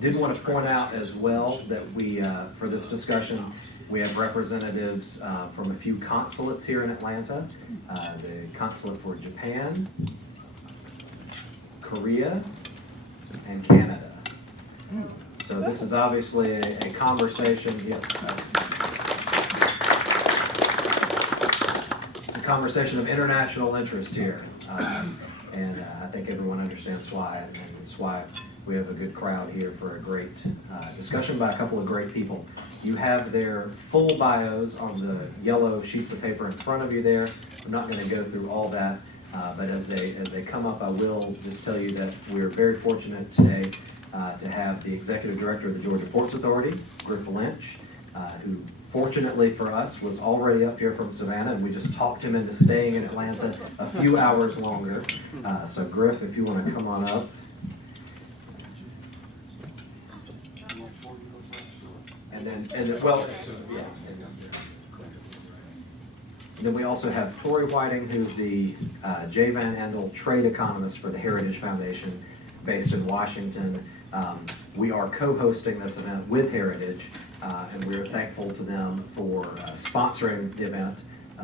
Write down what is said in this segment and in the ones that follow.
Did want to point out as well that we, for this discussion, we have representatives from a few consulates here in Atlanta. The consulate for Japan, Korea, and Canada. So this is obviously a conversation. Yes, it's a conversation of international interest here, and I think everyone understands why, and it's why we have a good crowd here for a great discussion by a couple of great people. You have their full bios on the yellow sheets of paper in front of you there. I'm not going to go through all that, but as they come up, I will just tell you that we're very fortunate today to have the Executive Director of the Georgia Ports Authority, Griff Lynch, who fortunately for us was already up here from Savannah, and we just talked him into staying in Atlanta a few hours longer. So Griff, if you want to come on up. And then then we also have Tori Whiting, who's the J. Van Andel Trade Economist for the Heritage Foundation based in Washington. We are co-hosting this event with Heritage, and we're thankful to them for sponsoring the event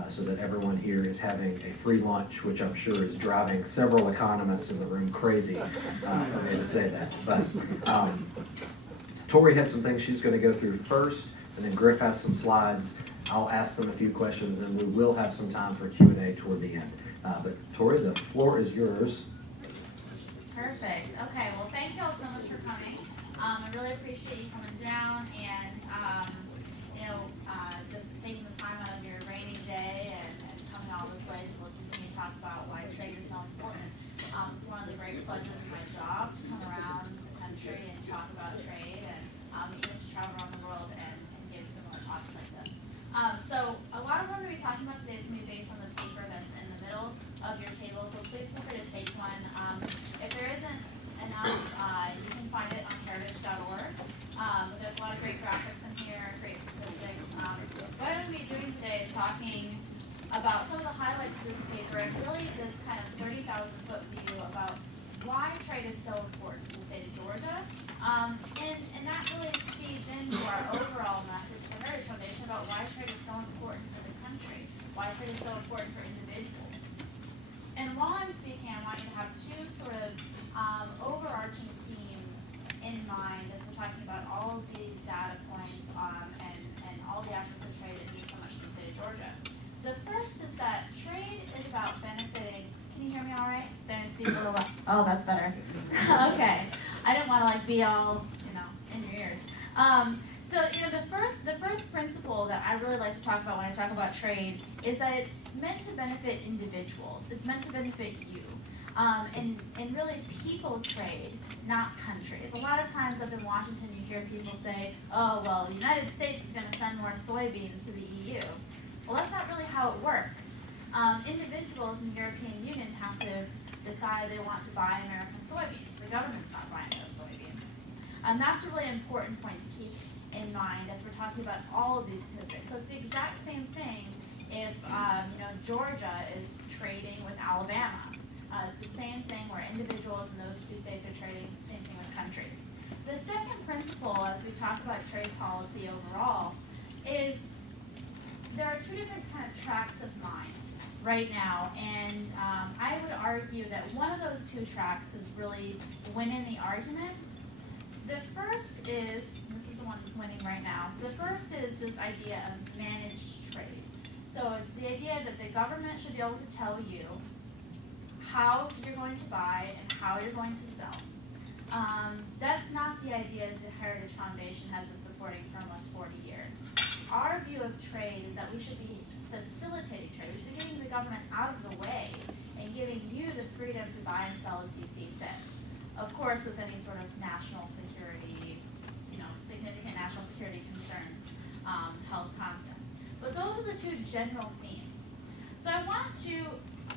so that everyone here is having a free lunch, which I'm sure is driving several economists in the room crazy for me to say that. But Tori has some things she's going to go through first, and then Griff has some slides. I'll ask them a few questions, and we will have some time for Q&A toward the end. But Tori, the floor is yours. Perfect. Okay, well, thank you all so much for coming. I really appreciate you coming down and, just taking the time out of your rainy day and coming all this way to listen to me talk about why trade is so important. It's one of the great pleasures of my job to come around the country and talk about trade and even to travel around the world and give similar talks like this. So a lot of what we're going to be talking about today is going to be based on the paper that's in the middle of your table, so please feel free to take one. If there isn't enough, you can find it on heritage.org. There's a lot of great graphics in here, great statistics. What I'm going to be doing today is talking about some of the highlights of this paper and really this kind of 30,000-foot view about why trade is so important to the state of Georgia. And that really feeds into our overall message for Heritage Foundation about why trade is so important for the country, why trade is so important for individuals. And while I'm speaking, I want you to have two sort of overarching themes in mind as we're talking about all of these data points and all the aspects of trade that mean so much to the state of Georgia. The first is that trade is about benefiting. Can you hear me all right? Did I speak a little loud? Oh, that's better. Okay. I didn't want to be all, in your ears. So, the first principle that I really like to talk about when I talk about trade is that it's meant to benefit individuals. It's meant to benefit you. And really people trade, not countries. A lot of times up in Washington you hear people say, oh, well, the United States is going to send more soybeans to the EU. Well, that's not really how it works. Individuals in the European Union have to decide they want to buy American soybeans. The government's not buying those soybeans. And that's a really important point to keep in mind as we're talking about all of these statistics. So it's the exact same thing if Georgia is trading with Alabama. It's the same thing where individuals in those two states are trading, same thing with countries. The second principle as we talk about trade policy overall is there are two different kind of tracks of mind right now, and I would argue that one of those two tracks is really winning the argument. The first is, this is the one that's winning right now, the first is this idea of managed trade. So it's the idea that the government should be able to tell you how you're going to buy and how you're going to sell. That's not the idea that the Heritage Foundation has been supporting for almost 40 years. Our view of trade is that we should be facilitating trade. We should be getting the government out of the way and giving you the freedom to buy and sell as you see fit. Of course, with any sort of national security, significant national security concerns held constant. But those are the two general themes. So I want to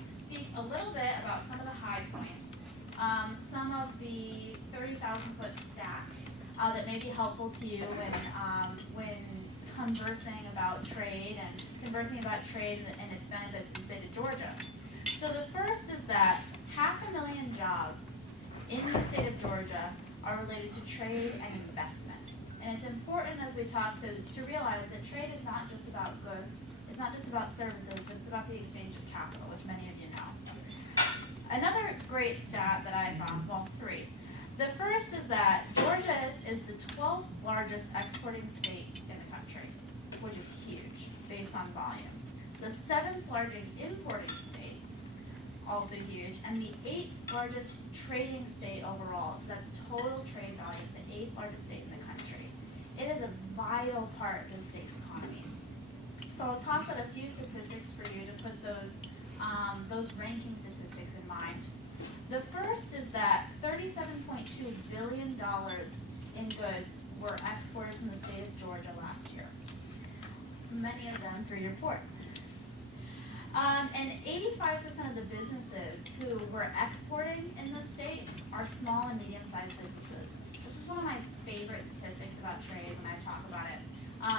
speak a little bit about some of the high points, some of the 30,000-foot stats that may be helpful to you when conversing about trade and its benefits to the state of Georgia. So the first is that 500,000 jobs in the state of Georgia are related to trade and investment. And it's important as we talk to realize that trade is not just about goods, it's not just about services, it's about the exchange of capital, which many of you know. Another great stat that I found, well, three. The first is that Georgia is the 12th largest exporting state in the country, which is huge based on volume. The 7th largest importing state, also huge, and the 8th largest trading state overall. So that's total trade volume, the 8th largest state in the country. It is a vital part of the state's economy. So I'll toss out a few statistics for you to put those ranking statistics in mind. The first is that $37.2 billion in goods were exported from the state of Georgia last year. Many of them through your port. And 85% of the businesses who were exporting in the state are small and medium-sized businesses. This is one of my favorite statistics about trade when I talk about it,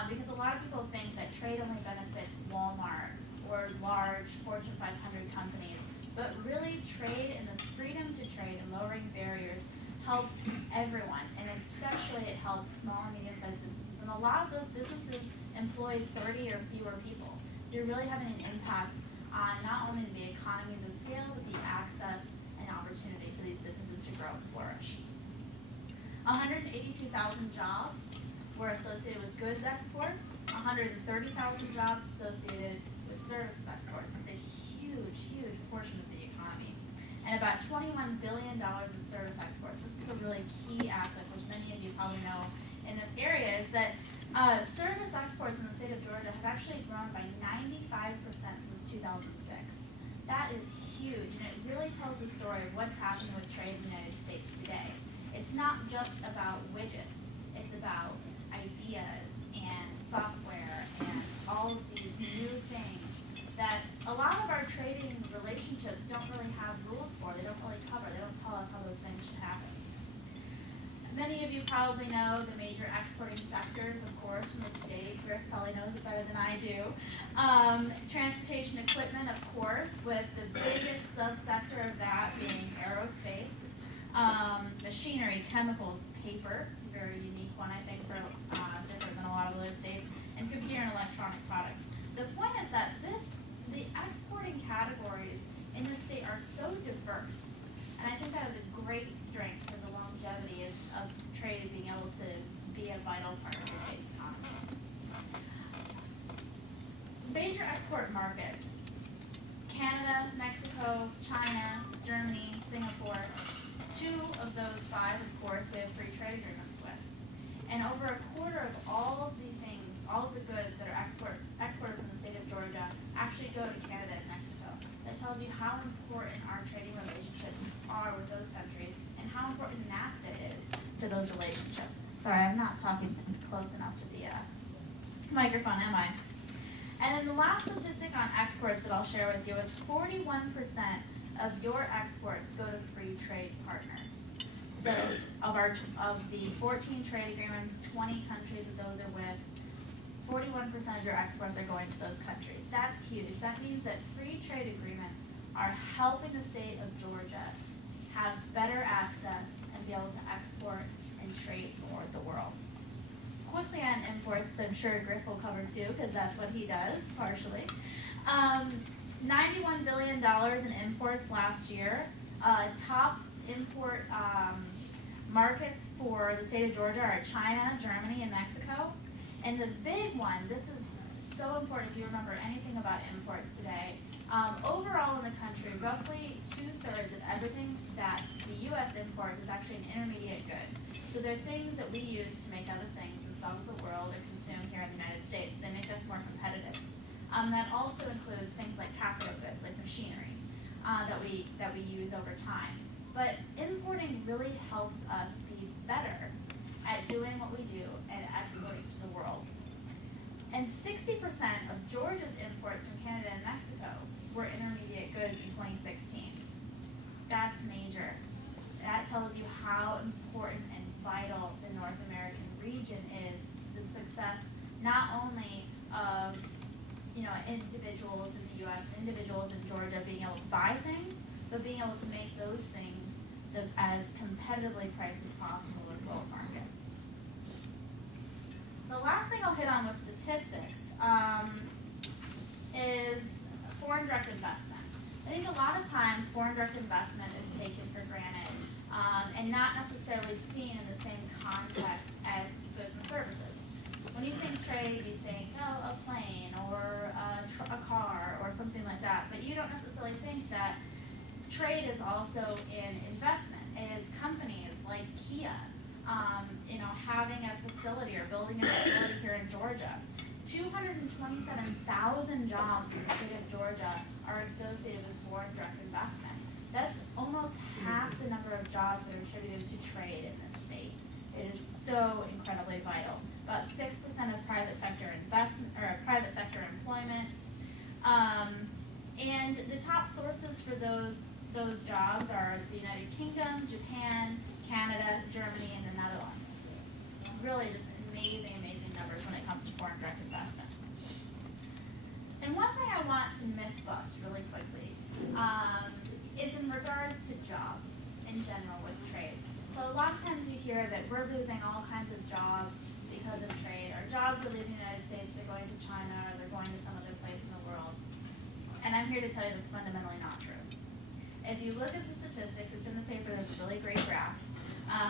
because a lot of people think that trade only benefits Walmart or large Fortune 500 companies, but really trade and the freedom to trade and lowering barriers helps everyone, and especially it helps small and medium-sized businesses. And a lot of those businesses employ 30 or fewer people. So you're really having an impact on not only the economies of scale, but the access and opportunity for these businesses to grow and flourish. 182,000 jobs were associated with goods exports, 130,000 jobs associated with services exports. It's a huge, huge portion of the economy. And about $21 billion in service exports. This is a really key asset, which many of you probably know in this area, is that service exports in the state of Georgia have actually grown by 95% since 2006. That is huge, and it really tells the story of what's happening with trade in the United States today. It's not just about widgets, it's about ideas and software and all of these new things that a lot of our trading relationships don't really have rules for, they don't really cover, they don't tell us how those things should happen. Many of you probably know the major exporting sectors, of course, from the state. Griff probably knows it better than I do. Transportation equipment, of course, with the biggest subsector of that being aerospace. Machinery, chemicals, paper, very unique one, I think, for different than a lot of other states, and computer and electronic products. The point is that the exporting categories in the state are so diverse, and I think that is a great strength for the longevity of trade and being able to be a vital part of your state's economy. Major export markets: Canada, Mexico, China, Germany, Singapore. 2 of those 5, of course, we have free trade agreements with. And over a quarter of all of the things, all of the goods that are exported from the state of Georgia actually go to Canada and Mexico. That tells you how important our trading relationships are with those countries and how important NAFTA is to those relationships. Sorry, I'm not talking close enough to the microphone, am I? And then the last statistic on exports that I'll share with you is 41% of your exports go to free trade partners. So of the 14 trade agreements, 20 countries that those are with, 41% of your exports are going to those countries. That's huge. That means that free trade agreements are helping the state of Georgia have better access and be able to export and trade more with the world. Quickly on imports, I'm sure Griff will cover too, because that's what he does, partially. $91 billion in imports last year. Top import markets for the state of Georgia are China, Germany, and Mexico. And the big one, this is so important if you remember anything about imports today. Overall in the country, roughly 2/3 of everything that the U.S. imports is actually an intermediate good. So they're things that we use to make other things and sell to the world or consume here in the United States. They make us more competitive. That also includes things like capital goods, like machinery, that we use over time. But importing really helps us be better at doing what we do and exporting to the world. And 60% of Georgia's imports from Canada and Mexico were intermediate goods in 2016. That's major. That tells you how important and vital the North American region is to the success not only of individuals in the U.S., individuals in Georgia being able to buy things, but being able to make those things as competitively priced as possible with world markets. The last thing I'll hit on with statistics is foreign direct investment. I think a lot of times foreign direct investment is taken for granted and not necessarily seen in the same context as goods and services. When you think trade, you think, oh, a plane or a car or something like that, but you don't necessarily think that trade is also in investment. It is companies like Kia, having a facility or building a facility here in Georgia. 227,000 jobs in the state of Georgia are associated with foreign direct investment. That's almost half the number of jobs that are attributed to trade in this state. It is so incredibly vital. About 6% of private sector investment or private sector employment, and the top sources for those jobs are the United Kingdom, Japan, Canada, Germany, and the Netherlands. Really just amazing, amazing numbers when it comes to foreign direct investment. And one thing I want to myth bust really quickly is in regards to jobs in general with trade. So a lot of times you hear that we're losing all kinds of jobs because of trade, or jobs are leaving the United States, they're going to China, or they're going to some other place in the world. And I'm here to tell you that's fundamentally not true. If you look at the statistics, which in the paper there's a really great graph,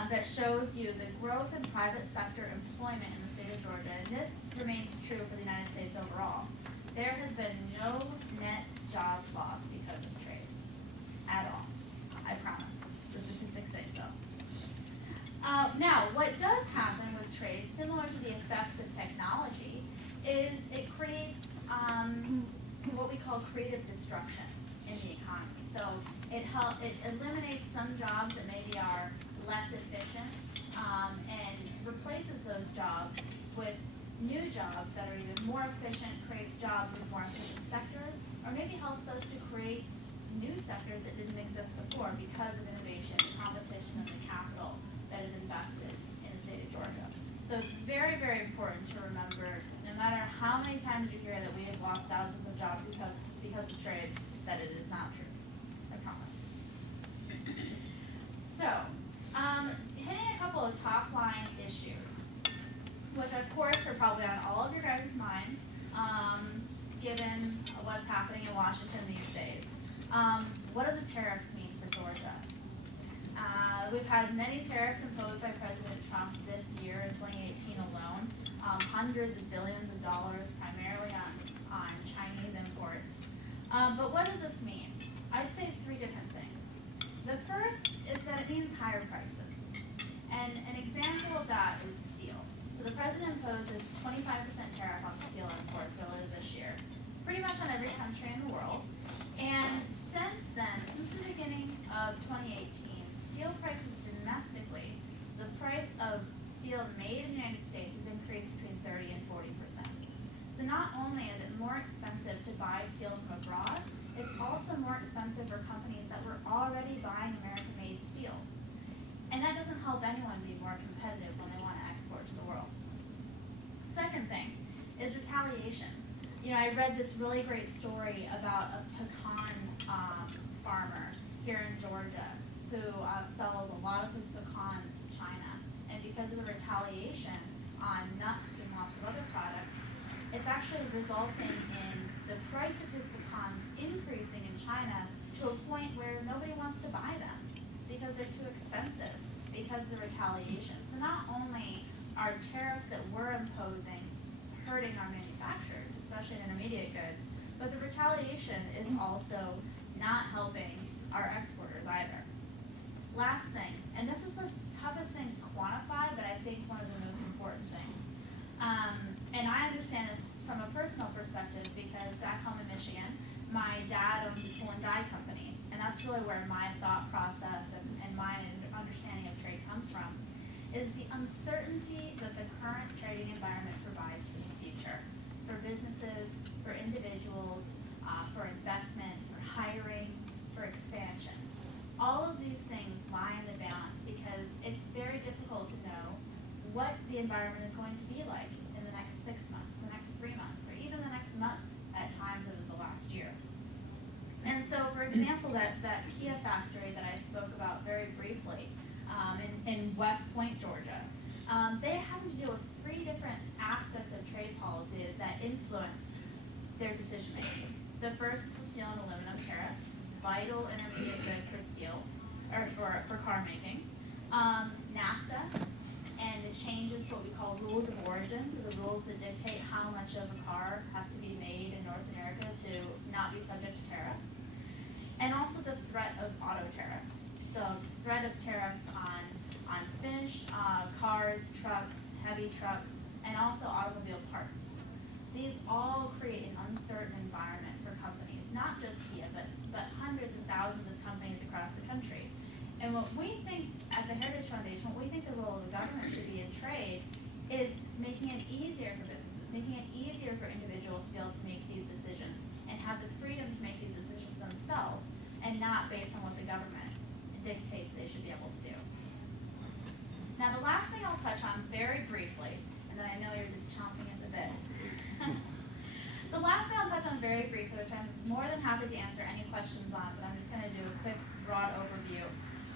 that shows you the growth in private sector employment in the state of Georgia, and this remains true for the United States overall. There has been no net job loss because of trade at all. I promise. The statistics say so. Now, what does happen with trade, similar to the effects of technology, is it creates what we call creative destruction in the economy. So it eliminates some jobs that maybe are less efficient and replaces those jobs with new jobs that are either more efficient, creates jobs in more efficient sectors, or maybe helps us to create new sectors that didn't exist before because of innovation, competition, and the capital that is invested in the state of Georgia. So it's very, very important to remember, no matter how many times you hear that we have lost thousands of jobs because of trade, that it is not true. I promise. So, hitting a couple of top line issues, which of course are probably on all of your guys' minds, given what's happening in Washington these days. What do the tariffs mean for Georgia? We've had many tariffs imposed by President Trump this year in 2018 alone, hundreds of billions of dollars, primarily on Chinese imports. But what does this mean? I'd say three different things. The first is that it means higher prices. And an example of that is steel. So the president imposed a 25% tariff on steel imports earlier this year, pretty much on every country in the world. And since then, since the beginning of 2018, steel prices domestically, so the price of steel made in the United States has increased between 30 and 40%. So not only is it more expensive to buy steel from abroad, it's also more expensive for companies that were already buying American-made steel. And that doesn't help anyone be more competitive when they want to export to the world. Second thing is retaliation. I read this really great story about a pecan farmer here in Georgia who sells a lot of his pecans to China. And because of the retaliation on nuts and lots of other products, it's actually resulting in the price of his pecans increasing in China to a point where nobody wants to buy them because they're too expensive because of the retaliation. So not only are tariffs that we're imposing hurting our manufacturers, especially in intermediate goods, but the retaliation is also not helping our exporters either. Last thing, and this is the toughest thing to quantify, but I think one of the most important things. And I understand this from a personal perspective because back home in Michigan, my dad owns a tool and die company, and that's really where my thought process and my understanding of trade comes from, is the uncertainty that the current trading environment provides for the future, for businesses, for individuals, for investment, for hiring, for expansion. All of these things lie in the balance because it's very difficult to know what the environment is going to be like in the next 6 months, the next 3 months, or even the next month at times over the last year. And so, for example, that Kia factory that I spoke about very briefly in West Point, Georgia, they're having to deal with 3 different aspects of trade policy that influence their decision making. The first is the steel and aluminum tariffs, vital intermediate good for steel, or for car making. NAFTA, and it changes to what we call rules of origin, so the rules that dictate how much of a car has to be made in North America to not be subject to tariffs. And also the threat of auto tariffs. So threat of tariffs on finished cars, trucks, heavy trucks, and also automobile parts. These all create an uncertain environment for companies, not just Kia, but hundreds and thousands of companies across the country. And what we think at the Heritage Foundation, what we think the role of the government should be in trade is making it easier for businesses, making it easier for individuals to be able to make these decisions and have the freedom to make these decisions themselves and not based on what the government dictates they should be able to do. Now, the last thing I'll touch on very briefly, and then I know you're just chomping at the bit. The last thing I'll touch on very briefly, which I'm more than happy to answer any questions on, but I'm just going to do a quick, broad overview.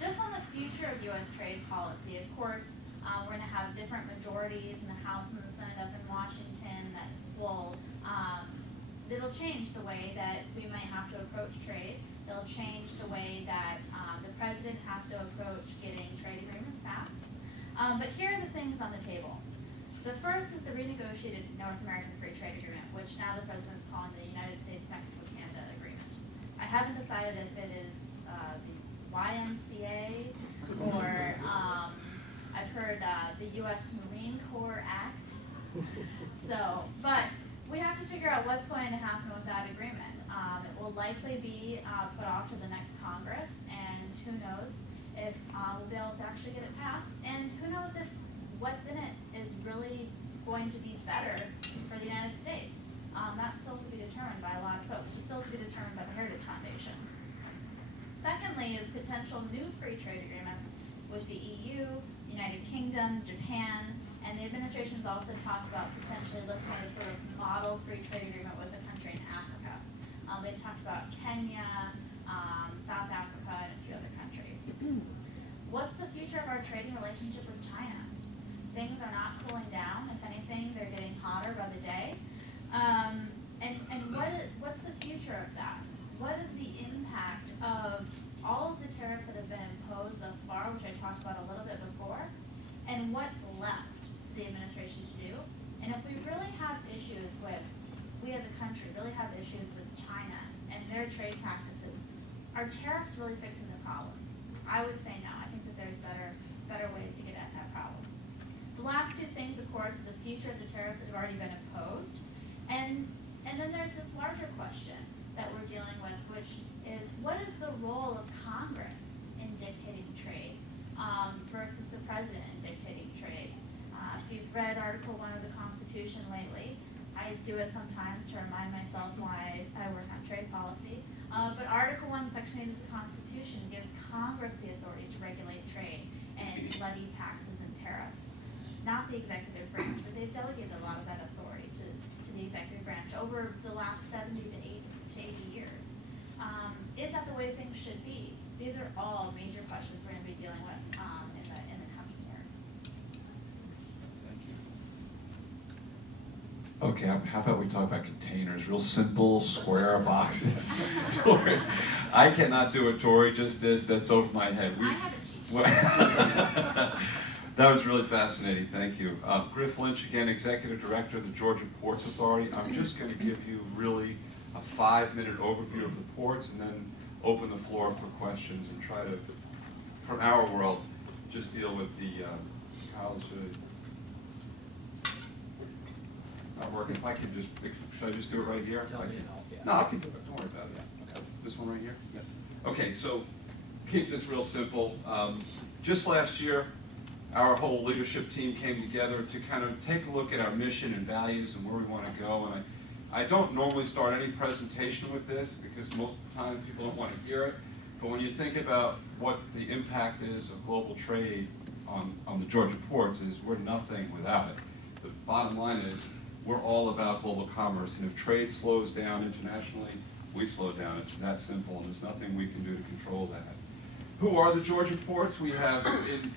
Just on the future of U.S. trade policy, of course, we're going to have different majorities in the House and the Senate up in Washington that will, it'll change the way that we might have to approach trade. It'll change the way that the president has to approach getting trade agreements passed. But here are the things on the table. The first is the renegotiated North American Free Trade Agreement, which now the president's calling the United States-Mexico-Canada Agreement. I haven't decided if it is the YMCA or I've heard the U.S. Marine Corps Act. So, but we have to figure out what's going to happen with that agreement. It will likely be put off to the next Congress, and who knows if we'll be able to actually get it passed, and who knows if what's in it is really going to be better for the United States. That's still to be determined by a lot of folks. It's still to be determined by the Heritage Foundation. Secondly is potential new free trade agreements with the EU, United Kingdom, Japan, and the administration's also talked about potentially looking at a sort of model free trade agreement with a country in Africa. They've talked about Kenya, South Africa, and a few other countries. What's the future of our trading relationship with China? Things are not cooling down. If anything, they're getting hotter by the day. And what's the future of that? What is the impact of all of the tariffs that have been imposed thus far, which I talked about a little bit before, and what's left for the administration to do? And if we really have issues with, we as a country really have issues with China and their trade practices, are tariffs really fixing the problem? I would say no. I think that there's better ways to get at that problem. The last two things, of course, are the future of the tariffs that have already been imposed. And then there's this larger question that we're dealing with, which is what is the role of Congress in dictating trade versus the president in dictating trade? If you've read Article 1 of the Constitution lately, I do it sometimes to remind myself why I work on trade policy. But Article 1, Section 8 of the Constitution gives Congress the authority to regulate trade and levy taxes and tariffs. Not the executive branch, but they've delegated a lot of that authority to the executive branch over the last 70 to 80 years. Is that the way things should be? These are all major questions we're going to be dealing with in the coming years. Thank you. Okay, how about we talk about containers? Real simple, square boxes. Tori, I cannot do what Tori just did. That's over my head. I have a sheet. That was really fascinating, thank you. Griff Lynch, again, Executive Director of the Georgian Ports Authority. I'm just going to give you really a 5-minute overview of the ports and then open the floor for questions and try to, from our world, just deal with the, Kyle, not working. If I could just, should I just do it right here? Tell me and I'll, yeah. No, I can do it, don't worry about it. Okay. This one right here? Yep. Okay, so keep this real simple. Just last year, our whole leadership team came together to kind of take a look at our mission and values and where we want to go. And I don't normally start any presentation with this because most of the time people don't want to hear it. But when you think about what the impact is of global trade on the Georgia ports, is we're nothing without it. The bottom line is we're all about global commerce, and if trade slows down internationally, we slow down. It's that simple, and there's nothing we can do to control that. Who are the Georgia ports? We have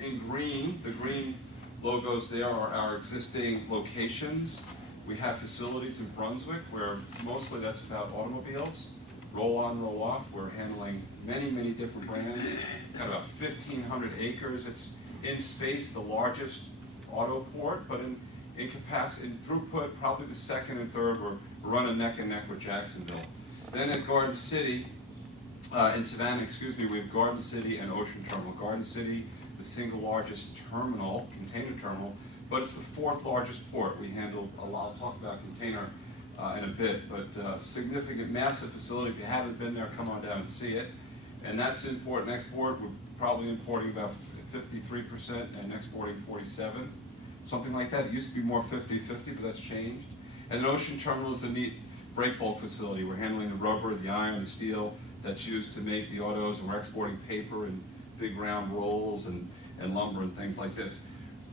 in green, the green logos there are our existing locations. We have facilities in Brunswick where mostly that's about automobiles, roll on, roll off. We're handling many, many different brands, got about 1,500 acres. It's in space the largest auto port, but in capacity, in throughput, probably the second and third. We're running neck and neck with Jacksonville. Then at Garden City, in Savannah, excuse me, we have Garden City and Ocean Terminal. Garden City, the single largest terminal, container terminal, but it's the fourth largest port. We handle a lot. I'll talk about container in a bit, but significant, massive facility. If you haven't been there, come on down and see it. And that's import and export. We're probably importing about 53% and exporting 47%, something like that. It used to be more 50-50, but that's changed. And then Ocean Terminal is a neat break bulk facility. We're handling the rubber, the iron, the steel that's used to make the autos, and we're exporting paper and big round rolls and lumber and things like this.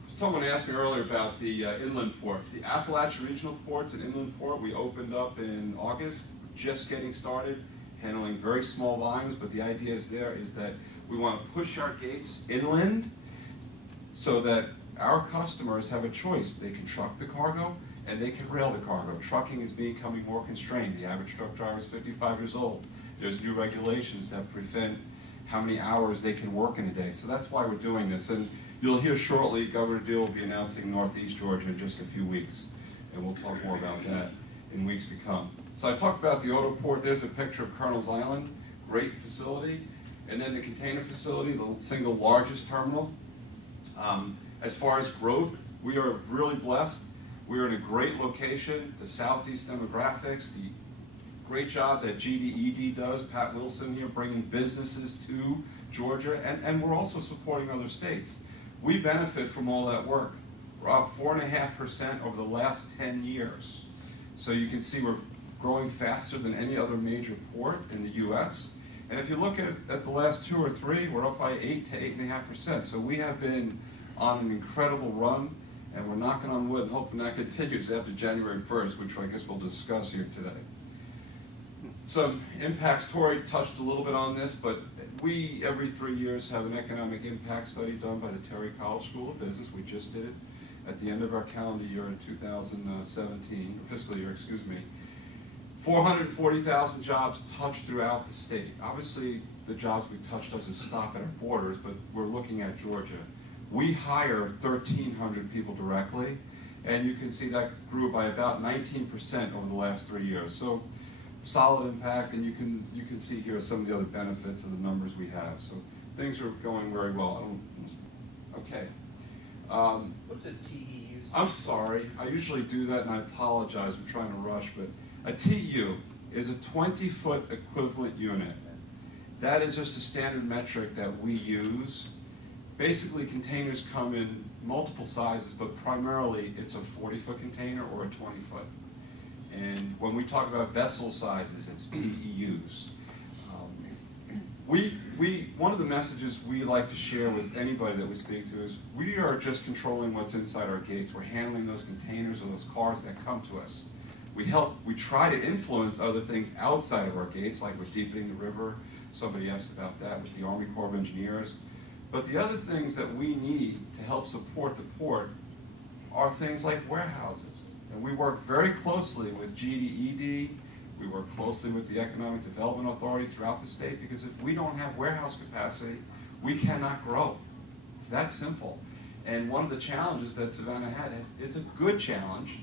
Someone asked me earlier about the inland ports. The Appalachian Regional Ports and Inland Port, we opened up in August, just getting started, handling very small volumes, but the idea is there is that we want to push our gates inland so that our customers have a choice. They can truck the cargo and they can rail the cargo. Trucking is becoming more constrained. The average truck driver is 55 years old. There's new regulations that prevent how many hours they can work in a day. So that's why we're doing this. And you'll hear shortly, Governor Deal will be announcing Northeast Georgia in just a few weeks. And we'll talk more about that in weeks to come. So I talked about the auto port. There's a picture of Colonel's Island, great facility. And then the container facility, the single largest terminal. As far as growth, we are really blessed. We're in a great location, the Southeast demographics, the great job that GDED does, Pat Wilson here, bringing businesses to Georgia, and we're also supporting other states. We benefit from all that work. We're up 4.5% over the last 10 years. So you can see we're growing faster than any other major port in the US. And if you look at the last 2 or 3, we're up by 8 to 8.5%. So we have been on an incredible run, and we're knocking on wood and hoping that continues after January 1st, which I guess we'll discuss here today. Some impacts, Tori touched a little bit on this, but we, every 3 years, have an economic impact study done by the Terry College School of Business. We just did it at the end of our calendar year in 2017, or fiscal year, excuse me. 440,000 jobs touched throughout the state. Obviously, the jobs we touch doesn't stop at our borders, but we're looking at Georgia. We hire 1,300 people directly, and you can see that grew by about 19% over the last 3 years. So solid impact, and you can see here some of the other benefits of the numbers we have. So things are going very well. Okay. What's a TEU? I'm sorry. I usually do that, and I apologize. I'm trying to rush, but a TU is a 20-foot equivalent unit. That is just a standard metric that we use. Basically, containers come in multiple sizes, but primarily it's a 40-foot container or a 20-foot. And when we talk about vessel sizes, it's TEUs. One of the messages we like to share with anybody that we speak to is we are just controlling what's inside our gates. We're handling those containers or those cars that come to us. We try to influence other things outside of our gates, like we're deepening the river. Somebody asked about that with the Army Corps of Engineers. But the other things that we need to help support the port are things like warehouses. And we work very closely with GDED, we work closely with the economic development authorities throughout the state, because if we don't have warehouse capacity, we cannot grow. It's that simple. And one of the challenges that Savannah had is a good challenge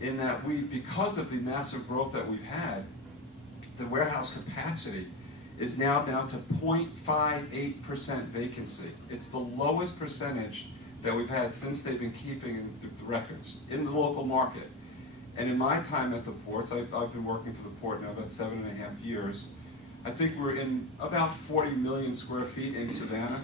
in that because of the massive growth that we've had, the warehouse capacity is now down to 0.58% vacancy. It's the lowest percentage that we've had since they've been keeping the records in the local market. And in my time at the ports, I've been working for the port now about 7.5 years, I think we're in about 40 million square feet in Savannah.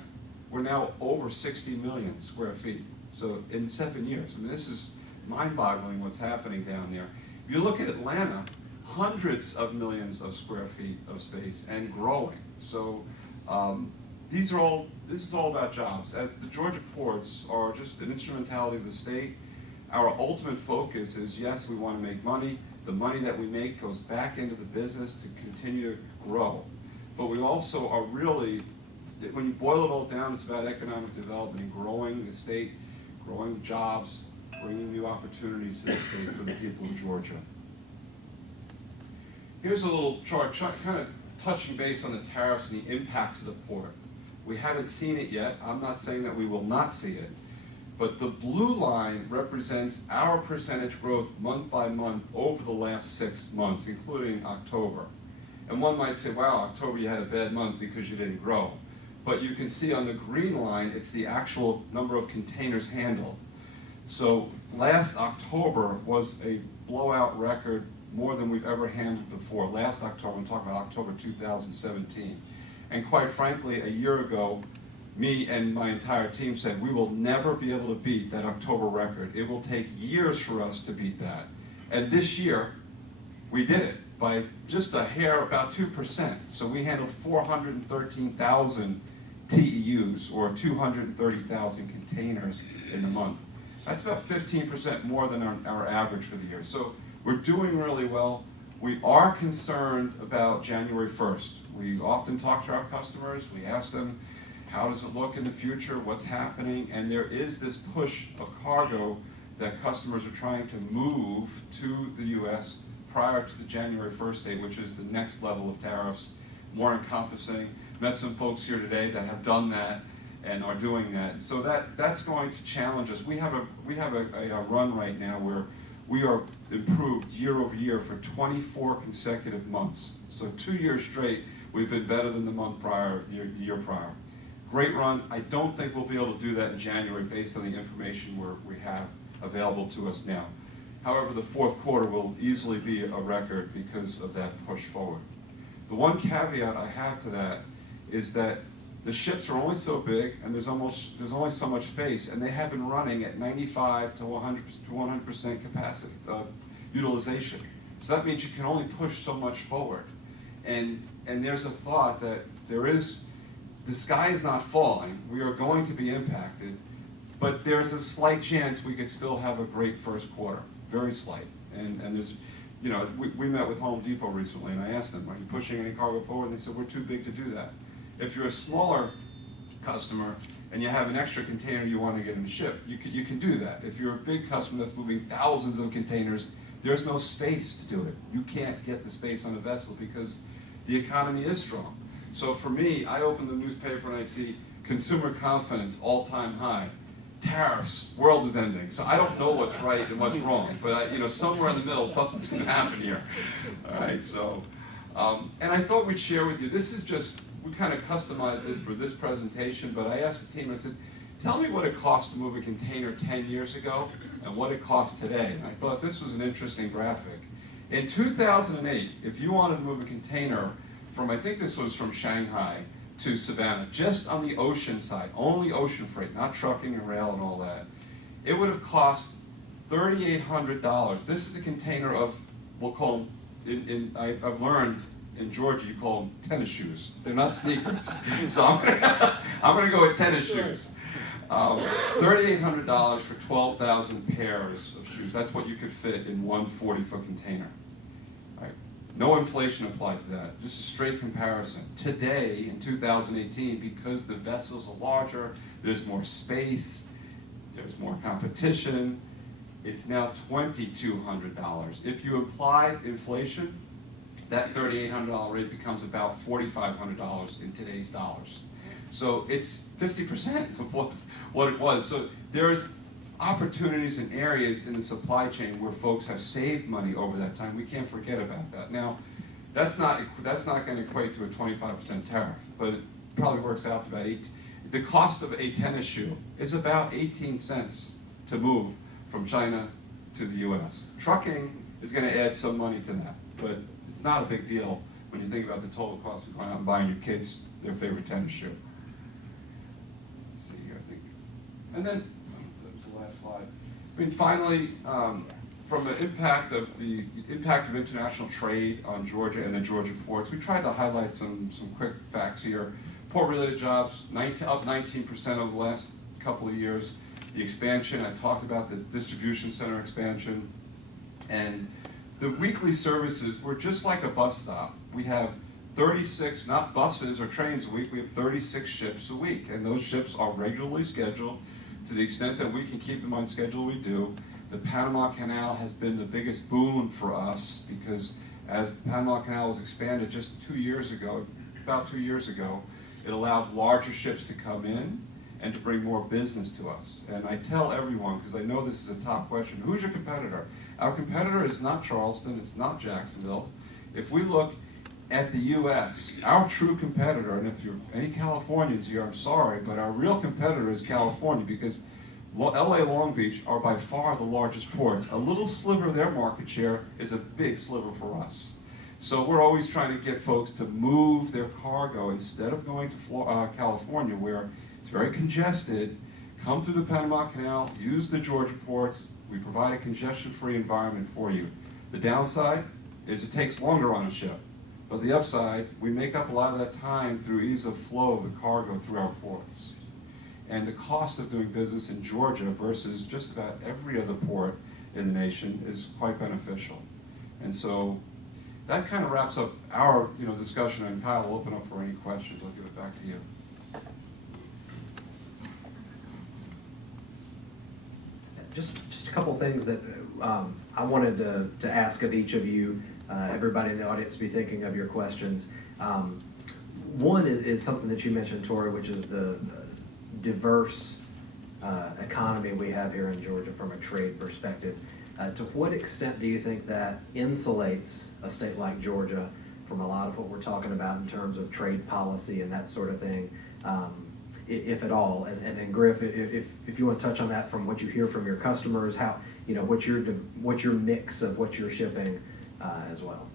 We're now over 60 million square feet. So in 7 years, I mean, this is mind-boggling what's happening down there. If you look at Atlanta, hundreds of millions of square feet of space and growing. So this is all about jobs. As the Georgia ports are just an instrumentality of the state, our ultimate focus is, yes, we want to make money, The money that we make goes back into the business to continue to grow. But we also are really, when you boil it all down, it's about economic development and growing the state, growing jobs, bringing new opportunities to the state for the people of Georgia. Here's a little chart, kind of touching base on the tariffs and the impact to the port. We haven't seen it yet. I'm not saying that we will not see it. But the blue line represents our percentage growth month by month over the last 6 months, including October. And one might say, wow, October you had a bad month because you didn't grow. But you can see on the green line, it's the actual number of containers handled. So last October was a blowout record, more than we've ever handled before. Last October, I'm talking about October 2017. And quite frankly, a year ago, me and my entire team said, we will never be able to beat that October record. It will take years for us to beat that. And this year, we did it by just a hair, about 2%. So we handled 413,000 TEUs, or 230,000 containers in the month. That's about 15% more than our average for the year. So we're doing really well. We are concerned about January 1st. We often talk to our customers. We ask them, how does it look in the future? What's happening? And there is this push of cargo that customers are trying to move to the U.S. prior to the January 1st date, which is the next level of tariffs, more encompassing. Met some folks here today that have done that and are doing that. So that's going to challenge us. We have a run right now where we are improved year over year for 24 consecutive months. So 2 years straight, we've been better than the month prior, the year prior. Great run. I don't think we'll be able to do that in January based on the information we have available to us now. However, the fourth quarter will easily be a record because of that push forward. The one caveat I have to that is that the ships are only so big, and there's only so much space, and they have been running at 95 to 100% capacity utilization. So that means you can only push so much forward, and there's a thought that the sky is not falling. We are going to be impacted, but there's a slight chance we could still have a great first quarter, very slight. And there's, we met with Home Depot recently, and I asked them, are you pushing any cargo forward? And they said, we're too big to do that. If you're a smaller customer and you have an extra container you want to get in the ship, you can do that. If you're a big customer that's moving thousands of containers, there's no space to do it. You can't get the space on a vessel because the economy is strong. So for me, I open the newspaper and I see consumer confidence all-time high, tariffs, world is ending. So I don't know what's right and what's wrong, but somewhere in the middle, something's going to happen here. All right, so, and I thought we'd share with you, this is just, we kind of customized this for this presentation, but I asked the team, I said, tell me what it cost to move a container 10 years ago and what it costs today. And I thought this was an interesting graphic. In 2008, if you wanted to move a container from, I think this was from Shanghai to Savannah, just on the ocean side, only ocean freight, not trucking and rail and all that, it would have cost $3,800. This is a container of, we'll call them, I've learned in Georgia you call them tennis shoes. They're not sneakers. So I'm gonna go with tennis shoes. $3,800 for 12,000 pairs of shoes. That's what you could fit in one 40-foot container. Right? No inflation applied to that, just a straight comparison. Today, in 2018, because the vessels are larger, there's more space, there's more competition, it's now $2,200. If you apply inflation, that $3,800 rate becomes about $4,500 in today's dollars. So it's 50% of what it was. So there's opportunities and areas in the supply chain where folks have saved money over that time. We can't forget about that. Now, that's not going to equate to a 25% tariff, but it probably works out to about the cost of a tennis shoe is about 18 cents to move from China to the U.S. Trucking is going to add some money to that, but it's not a big deal when you think about the total cost of going out and buying your kids their favorite tennis shoe. Let's see here, I think. And then, that was the last slide. I mean, finally, from the impact of international trade on Georgia and the Georgia ports, we tried to highlight some quick facts here. Port-related jobs, up 19% over the last couple of years. The expansion, I talked about the distribution center expansion, and the weekly services, we're just like a bus stop. We have 36, not buses or trains a week, we have 36 ships a week, and those ships are regularly scheduled. To the extent that we can keep them on schedule, we do. The Panama Canal has been the biggest boon for us, because as the Panama Canal was expanded just 2 years ago, about 2 years ago, it allowed larger ships to come in and to bring more business to us. And I tell everyone, because I know this is a top question, who's your competitor? Our competitor is not Charleston, it's not Jacksonville. If we look at the US, our true competitor, and if you're any Californians here, I'm sorry, but our real competitor is California, because LA Long Beach are by far the largest ports. A little sliver of their market share is a big sliver for us. So we're always trying to get folks to move their cargo instead of going to California, where it's very congested. Come through the Panama Canal, use the Georgia ports. We provide a congestion-free environment for you. The downside is it takes longer on a ship. But the upside, we make up a lot of that time through ease of flow of the cargo through our ports. And the cost of doing business in Georgia versus just about every other port in the nation is quite beneficial. And so that kind of wraps up our discussion, and Kyle will open up for any questions. I'll give it back to you. Just a couple things that I wanted to ask of each of you. Everybody in the audience be thinking of your questions. One is something that you mentioned, Tori, which is the diverse economy we have here in Georgia from a trade perspective. To what extent do you think that insulates a state like Georgia from a lot of what we're talking about in terms of trade policy and that sort of thing, if at all? And then Griff, if you want to touch on that from what you hear from your customers, how what's your mix of what you're shipping as well.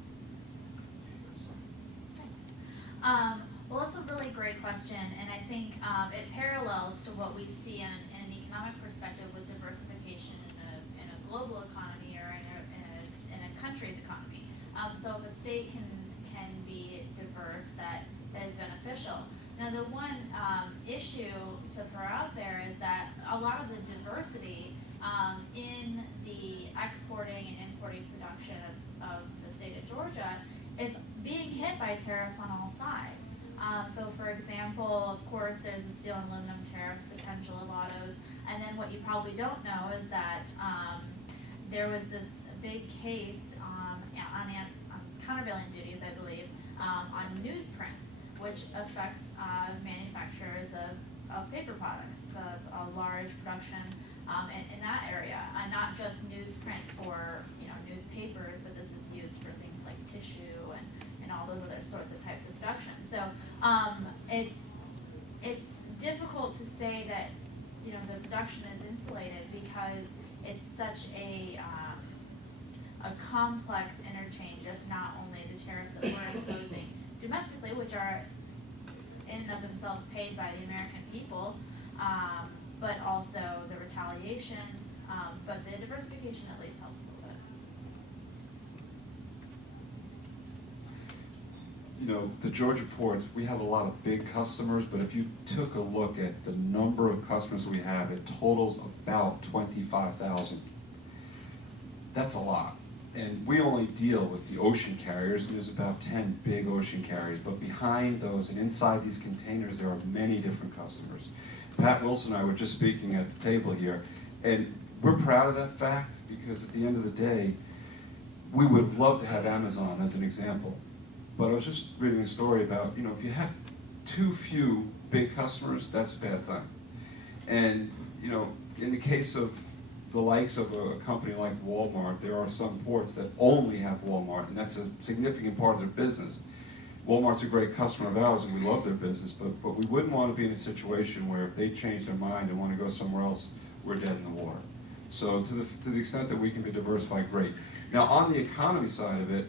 Well, that's a really great question, and I think it parallels to what we see in an economic perspective with diversification in a global economy or in a country's economy. So if a state can be diverse, that is beneficial. Now, the one issue to throw out there is that a lot of the diversity in the exporting and importing production of the state of Georgia is being hit by tariffs on all sides. So for example, of course, there's the steel and aluminum tariffs potential of autos. And then what you probably don't know is that there was this big case on countervailing duties, I believe, on newsprint, which affects manufacturers of paper products. It's a large production in that area, and not just newsprint for newspapers, but this is used for things like tissue and all those other sorts of types of production. So it's difficult to say that the production is insulated because it's such a complex interchange of not only the tariffs that we're imposing domestically, which are in and of themselves paid by the American people, but also the retaliation, but the diversification at least helps a little bit. The Georgia ports, we have a lot of big customers, but if you took a look at the number of customers we have, it totals about 25,000. That's a lot. And we only deal with the ocean carriers, and there's about 10 big ocean carriers. But behind those and inside these containers, there are many different customers. Pat Wilson and I were just speaking at the table here, and we're proud of that fact because at the end of the day, we would have loved to have Amazon as an example. But I was just reading a story about, if you have too few big customers, that's a bad thing. And, in the case of the likes of a company like Walmart, there are some ports that only have Walmart, and that's a significant part of their business. Walmart's a great customer of ours, and we love their business, but we wouldn't want to be in a situation where if they change their mind and want to go somewhere else, we're dead in the water. So to the extent that we can be diversified, great. Now, on the economy side of it,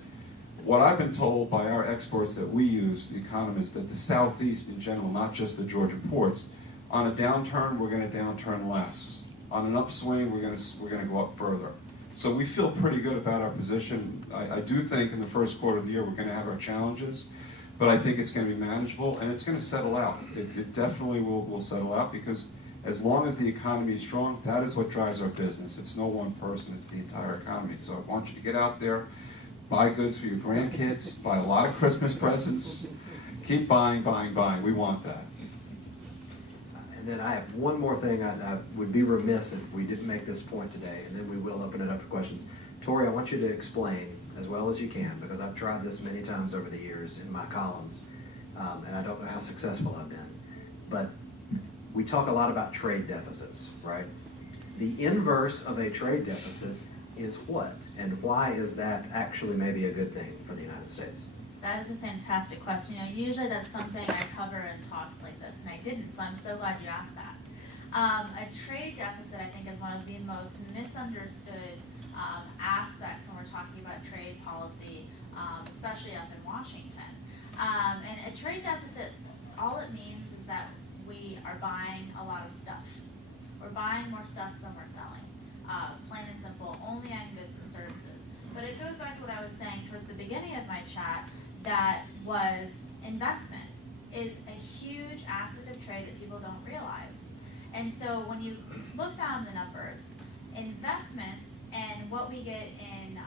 what I've been told by our experts that we use, the Economist, that the Southeast in general, not just the Georgia ports, on a downturn, we're going to downturn less. On an upswing, we're going to go up further. So we feel pretty good about our position. I do think in the first quarter of the year we're going to have our challenges, but I think it's going to be manageable and it's going to settle out. It definitely will settle out because as long as the economy is strong, that is what drives our business. It's no one person, it's the entire economy. So I want you to get out there, buy goods for your grandkids, buy a lot of Christmas presents, keep buying, buying, buying. We want that. And then I have one more thing. I would be remiss if we didn't make this point today, and then we will open it up for questions. Tori, I want you to explain as well as you can, because I've tried this many times over the years in my columns, and I don't know how successful I've been. But we talk a lot about trade deficits, right? The inverse of a trade deficit is what? And why is that actually maybe a good thing for the United States? That is a fantastic question. You know, usually that's something I cover in talks like this, and I didn't, so I'm so glad you asked that. A trade deficit, I think, is one of the most misunderstood aspects when we're talking about trade policy, especially up in Washington. And a trade deficit, all it means is that we are buying a lot of stuff. We're buying more stuff than we're selling. Plain and simple, only on goods and services. But it goes back to what I was saying towards the beginning of my chat, that was investment is a huge aspect of trade that people don't realize. And so when you look down the numbers, investment and what we get in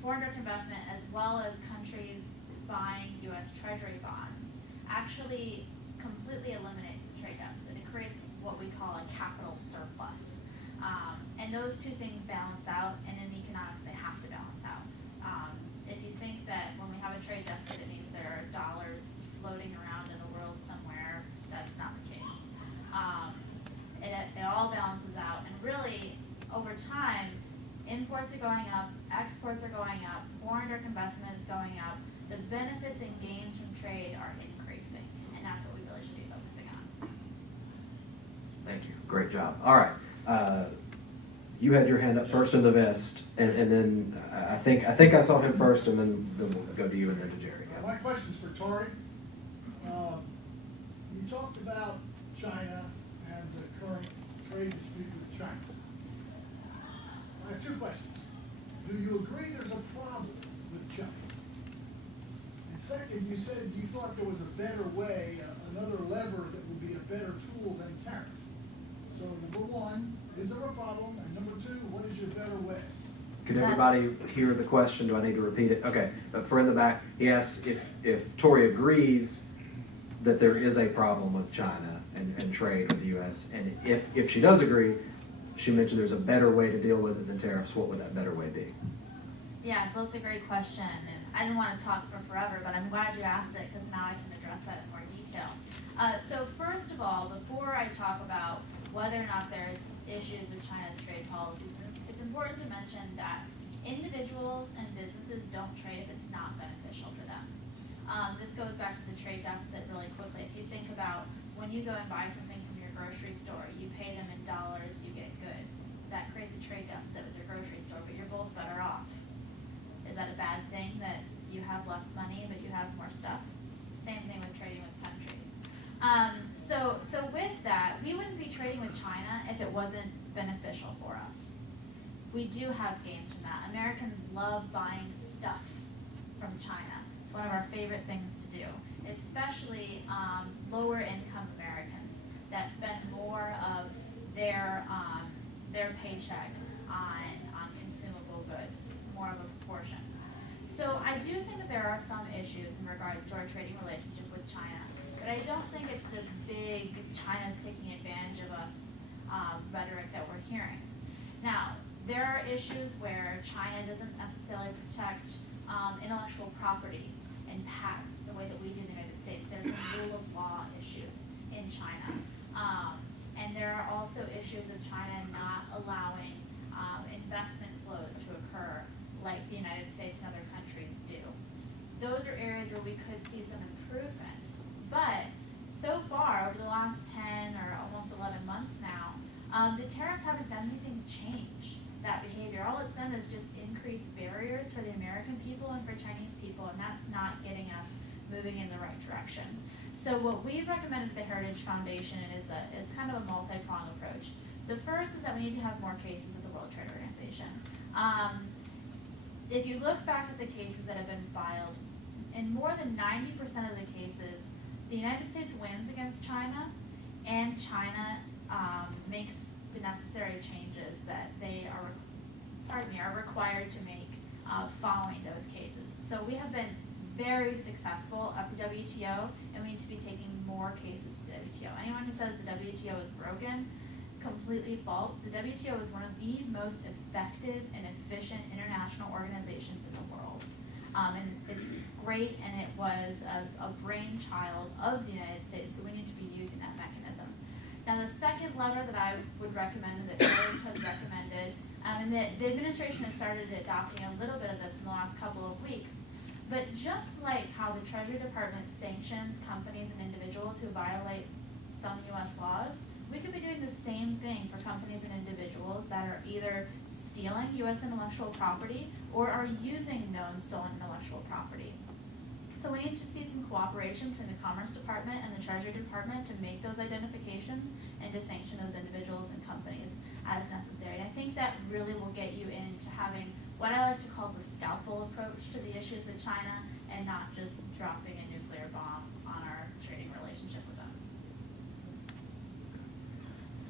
foreign direct investment, as well as countries buying U.S. Treasury bonds, actually completely eliminates the trade deficit. It creates what we call a capital surplus. And those two things balance out, and in economics they have to balance out. If you think that when we have a trade deficit it means there are dollars floating around in the world somewhere, that's not the case. It all balances out, and really over time imports are going up, exports are going up, foreign direct investment is going up, the benefits and gains from trade are increasing, and that's what we really should be focusing on. Thank you. Great job. All right. You had your hand up first in the vest, and then I think I saw him first, and then we'll go to you and then to Jerry. My question's for Tori. You talked about China and the current trade dispute with China. I have two questions. Do you agree there's a problem with China? And second, you said you thought there was a better way, another lever that would be a better tool than tariff. So number one, is there a problem? And number two, what is your better way? Could everybody hear the question? Do I need to repeat it? Okay, but for in the back, he asked if Tori agrees that there is a problem with China and trade with the U.S., and if she does agree, she mentioned there's a better way to deal with it than tariffs. What would that better way be? Yeah, so that's a great question, and I didn't want to talk for forever, but I'm glad you asked it because now I can address that in more detail. So first of all, before I talk about whether or not there's issues with China's trade policies, it's important to mention that individuals and businesses don't trade if it's not beneficial for them. This goes back to the trade deficit really quickly. If you think about when you go and buy something from your grocery store, you pay them in dollars, you get goods. That creates a trade deficit with your grocery store, but you're both better off. Is that a bad thing that you have less money but you have more stuff? Same thing with trading with countries. So with that, we wouldn't be trading with China if it wasn't beneficial for us. We do have gains from that. Americans love buying stuff from China. It's one of our favorite things to do, especially lower income Americans that spend more of their paycheck on consumable goods, more of a proportion. So I do think that there are some issues in regards to our trading relationship with China, but I don't think it's this big China's taking advantage of us rhetoric that we're hearing. Now, there are issues where China doesn't necessarily protect intellectual property and patents the way that we do in the United States. There's some rule of law issues in China. And there are also issues of China not allowing investment flows to occur like the United States and other countries do. Those are areas where we could see some improvement. But so far, over the last 10 or almost 11 months now, the tariffs haven't done anything to change that behavior. All it's done is just increase barriers for the American people and for Chinese people, and that's not getting us moving in the right direction. So what we've recommended to the Heritage Foundation is kind of a multi-pronged approach. The first is that we need to have more cases at the World Trade Organization. If you look back at the cases that have been filed, in more than 90% of the cases, the United States wins against China, and China makes the necessary changes that they are required to make following those cases. So we have been very successful at the WTO, and we need to be taking more cases to the WTO. Anyone who says the WTO is broken is completely false. The WTO is one of the most effective and efficient international organizations in the world. And it's great, and it was a brainchild of the United States, so we need to be using that mechanism. Now, the second lever that I would recommend, and that George has recommended, and the administration has started adopting a little bit of this in the last couple of weeks, but just like how the Treasury Department sanctions companies and individuals who violate some U.S. laws, we could be doing the same thing for companies and individuals that are either stealing U.S. intellectual property or are using known stolen intellectual property. So we need to see some cooperation between the Commerce Department and the Treasury Department to make those identifications and to sanction those individuals and companies as necessary. And I think that really will get you into having what I like to call the scalpel approach to the issues with China, and not just dropping a nuclear bomb on our trading relationship with them.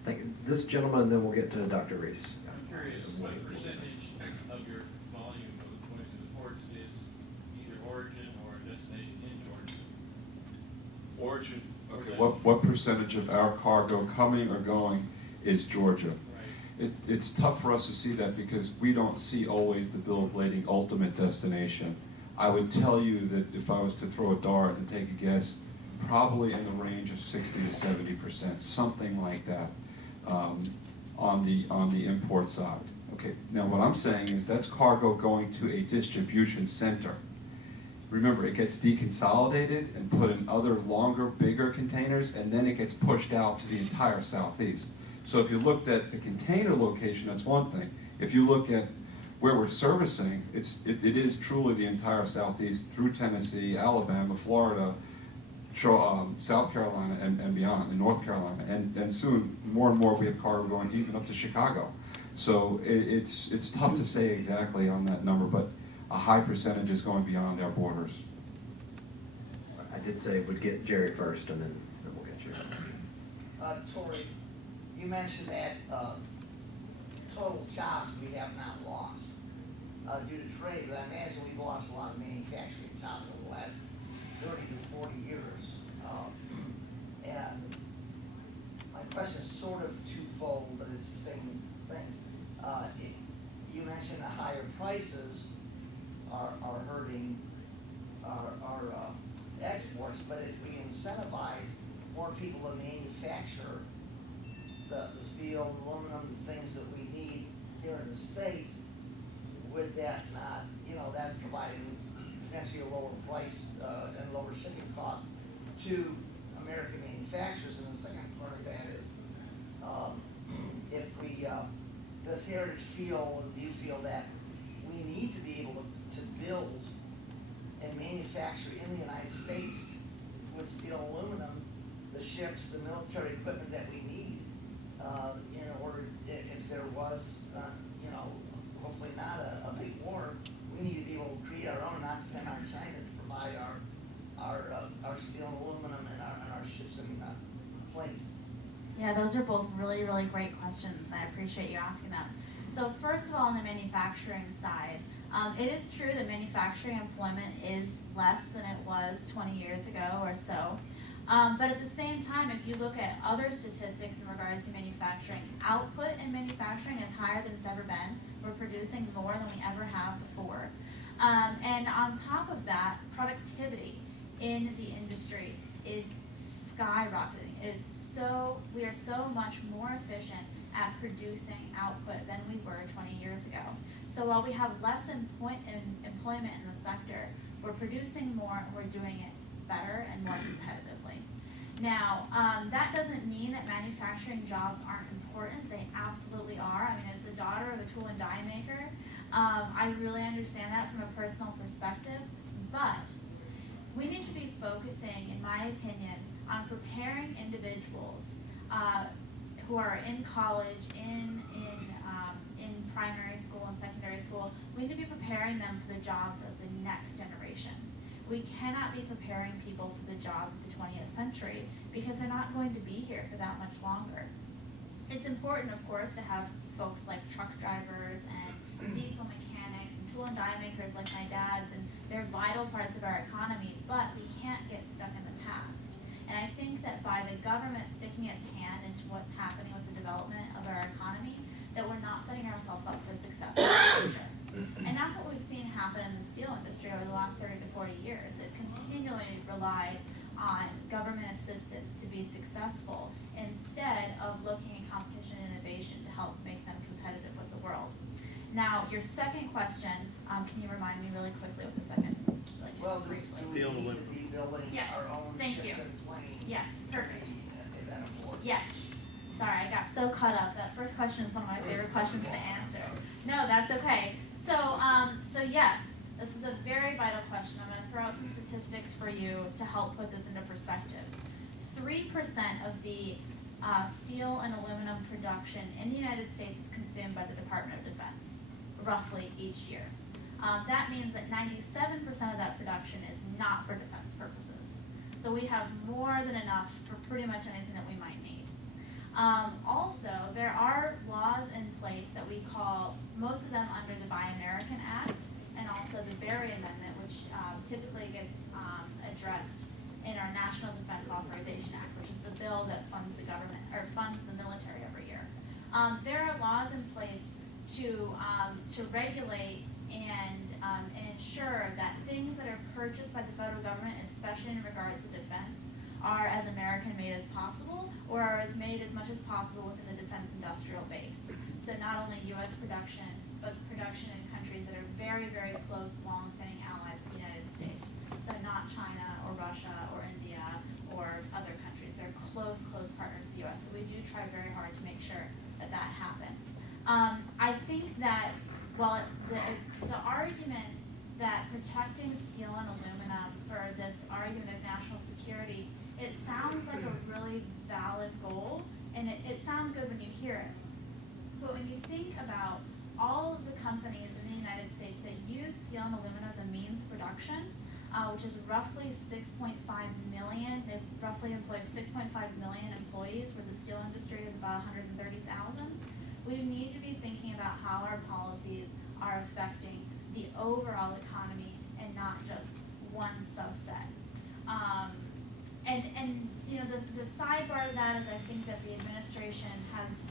Thank you. This gentleman, and then we'll get to Dr. Reese. I'm curious, what percentage of your volume going to the ports is either origin or destination in Georgia? Origin, okay, what percentage of our cargo coming or going is Georgia? Right. It's tough for us to see that because we don't see always the bill of lading ultimate destination. I would tell you that if I was to throw a dart and take a guess, probably in the range of 60 to 70%, something like that, on the import side. Okay, now what I'm saying is that's cargo going to a distribution center. Remember, it gets deconsolidated and put in other longer, bigger containers, and then it gets pushed out to the entire Southeast. So if you looked at the container location, that's one thing. If you look at where we're servicing, it is truly the entire Southeast through Tennessee, Alabama, Florida, South Carolina, and beyond, and North Carolina. And soon, more and more, we have cargo going even up to Chicago. So it's tough to say exactly on that number, but a high percentage is going beyond our borders. I did say we'd get Jerry first, and then we'll get you. Tori, you mentioned that total jobs we have not lost due to trade, but I imagine we've lost a lot of manufacturing jobs over the last 30 to 40 years. And my question is sort of twofold, but it's the same thing. You mentioned the higher prices are hurting our exports, but if we incentivize more people to manufacture the steel, aluminum, the things that we need here in the States, would that not, that's providing potentially a lower price and lower shipping costs to American manufacturers? And the second part of that is, if we, does Heritage feel, and do you feel that we need to be able to build and manufacture in the United States with steel and aluminum the ships, the military equipment that we need in order, if there was, hopefully not a big war, we need to be able to create our own, not depend on China to provide our steel and aluminum and our ships and planes. Yeah, those are both really, really great questions, and I appreciate you asking them. So first of all, on the manufacturing side, it is true that manufacturing employment is less than it was 20 years ago or so. But at the same time, if you look at other statistics in regards to manufacturing, output in manufacturing is higher than it's ever been. We're producing more than we ever have before. And on top of that, productivity in the industry is skyrocketing. We are so much more efficient at producing output than we were 20 years ago. So while we have less employment in the sector, we're producing more and we're doing it better and more competitively. Now, that doesn't mean that manufacturing jobs aren't important. They absolutely are. I mean, as the daughter of a tool and die maker, I really understand that from a personal perspective, but we need to be focusing, in my opinion, on preparing individuals who are in college, in primary school and secondary school. We need to be preparing them for the jobs of the next generation. We cannot be preparing people for the jobs of the 20th century because they're not going to be here for that much longer. It's important, of course, to have folks like truck drivers and diesel mechanics and tool tool and die makers like my dad's, and they're vital parts of our economy, but we can't get stuck in the past. And I think that by the government sticking its hand into what's happening with the development of our economy, that we're not setting ourselves up for success in the future. And that's what we've seen happen in the steel industry over the last 30 to 40 years. It continually relied on government assistance to be successful instead of looking at competition and innovation to help make them competitive with the world. Now, your second question, can you remind me really quickly what the second? Well, do we need to be building Yes, our own thank ships you. and planes? Yes, perfect. Event of war? Yes. Sorry, I got so caught up. That first question is one of my favorite questions to answer. No, that's okay. So yes, this is a very vital question. I'm going to throw out some statistics for you to help put this into perspective. 3% of the steel and aluminum production in the United States is consumed by the Department of Defense, roughly each year. That means that 97% of that production is not for defense purposes. So we have more than enough for pretty much anything that we might need. Also, there are laws in place that we call, most of them under the Buy American Act, and also the Berry Amendment, which typically gets addressed in our National Defense Authorization Act, which is the bill that funds the government, or funds the military every year. There are laws in place to regulate and ensure that things that are purchased by the federal government, especially in regards to defense, are as American-made as possible, or are as made as much as possible within the defense industrial base. So not only U.S. production, but production in countries that are very, very close, long-standing allies with the United States. So not China or Russia or India or other countries. They're close partners of the U.S. So we do try very hard to make sure that that happens. I think that while the argument that protecting steel and aluminum for this argument of national security, it sounds like a really valid goal, and it sounds good when you hear it. But when you think about all of the companies in the United States that use steel and aluminum as a means of production, which is roughly 6.5 million, they roughly employ 6.5 million employees, where the steel industry is about 130,000. We need to be thinking about how our policies are affecting the overall economy and not just one subset. And you know, the sidebar of that is I think that the administration has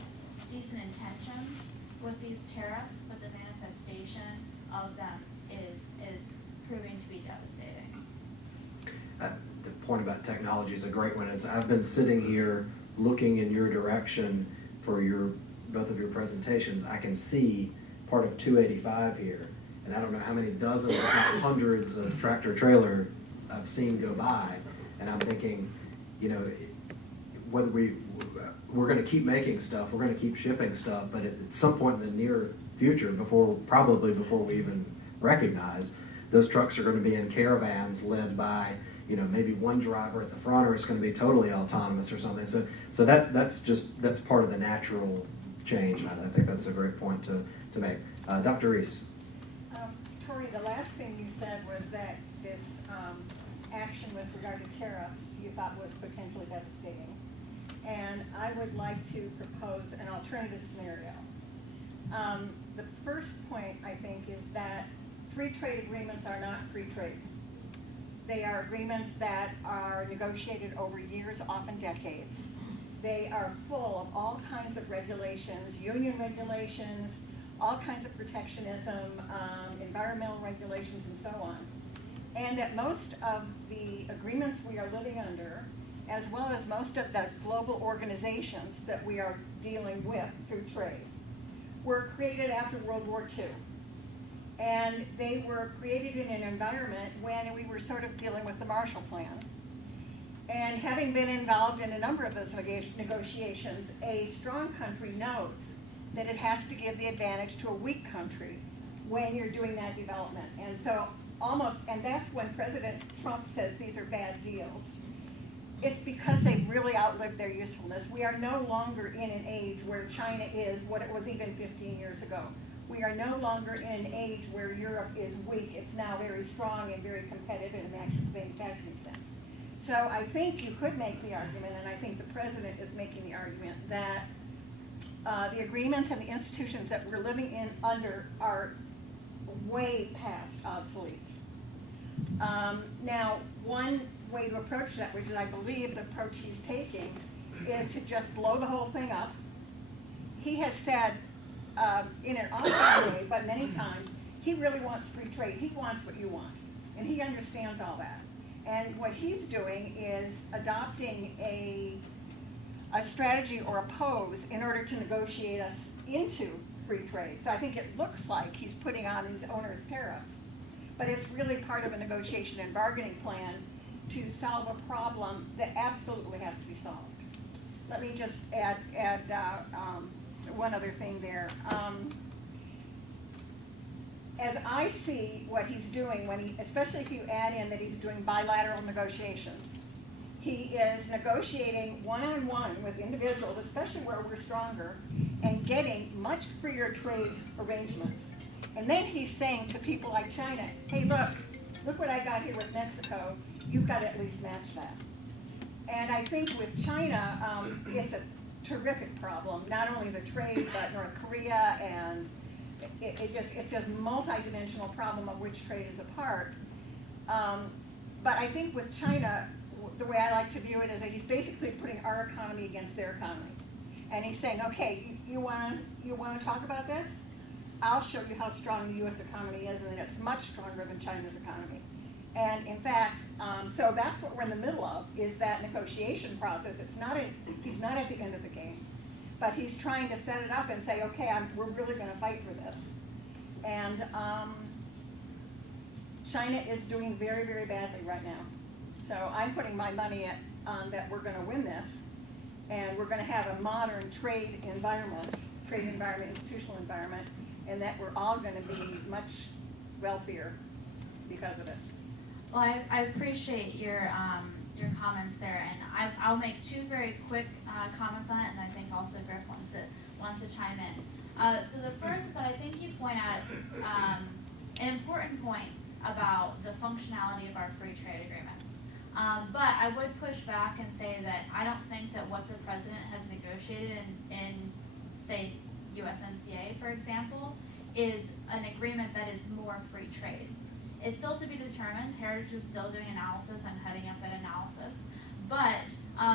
decent intentions with these tariffs, but the manifestation of them is proving to be devastating. The point about technology is a great one. As I've been sitting here looking in your direction for both of your presentations, I can see part of 285 here, and I don't know how many dozens, if not hundreds of tractor trailer I've seen go by, and I'm thinking, you know, whether we're going to keep making stuff, we're going to keep shipping stuff, but at some point in the near future, probably before we even recognize, those trucks are going to be in caravans led by, you know, maybe one driver at the front, or it's going to be totally autonomous or something. So that's part of the natural change, and I think that's a great point to make. Dr. Reese. Tori, the last thing you said was that this action with regard to tariffs you thought was potentially devastating. And I would like to propose an alternative scenario. The first point, I think, is that free trade agreements are not free trade. They are agreements that are negotiated over years, often decades. They are full of all kinds of regulations, union regulations, all kinds of protectionism, environmental regulations, and so on. And that most of the agreements we are living under, as well as most of the global organizations that we are dealing with through trade, were created after World War II. And they were created in an environment when we were sort of dealing with the Marshall Plan. And having been involved in a number of those negotiations, a strong country knows that it has to give the advantage to a weak country when you're doing that development. And so and that's when President Trump says these are bad deals. It's because they've really outlived their usefulness. We are no longer in an age where China is what it was even 15 years ago. We are no longer in an age where Europe is weak. It's now very strong and very competitive in the manufacturing sense. So I think you could make the argument, and I think the president is making the argument, that the agreements and the institutions that we're living in under are way past obsolete. Now, one way to approach that, which is I believe the approach he's taking, is to just blow the whole thing up. He has said, in an awkward way, but many times, he really wants free trade. He wants what you want, and he understands all that. And what he's doing is adopting a strategy or a pose in order to negotiate us into free trade. So I think it looks like he's putting on these onerous tariffs, but it's really part of a negotiation and bargaining plan to solve a problem that absolutely has to be solved. Let me just add one other thing there. As I see what he's doing, especially if you add in that he's doing bilateral negotiations, he is negotiating one-on-one with individuals, especially where we're stronger, and getting much freer trade arrangements. And then he's saying to people like China, hey, look what I got here with Mexico. You've got to at least match that. And I think with China, it's a terrific problem, not only the trade, but North Korea, and it's a multi-dimensional problem of which trade is a part. But I think with China, the way I like to view it is that he's basically putting our economy against their economy. And he's saying, okay, you want to talk about this? I'll show you how strong the U.S. economy is, and that it's much stronger than China's economy. And in fact, so that's what we're in the middle of, is that negotiation process. He's not at the end of the game, but he's trying to set it up and say, okay, we're really going to fight for this. And China is doing very, very badly right now. So I'm putting my money on that we're going to win this, and we're going to have a modern trade environment, institutional environment, and that we're all going to be much wealthier because of it. Well, I appreciate your comments there, and I'll make two very quick comments on it, and I think also Griff wants to chime in. So the first is that I think you point out an important point about the functionality of our free trade agreements. But I would push back and say that I don't think that what the president has negotiated in say, USMCA, for example, is an agreement that is more free trade. It's still to be determined. Heritage is still doing analysis. I'm heading up that analysis. But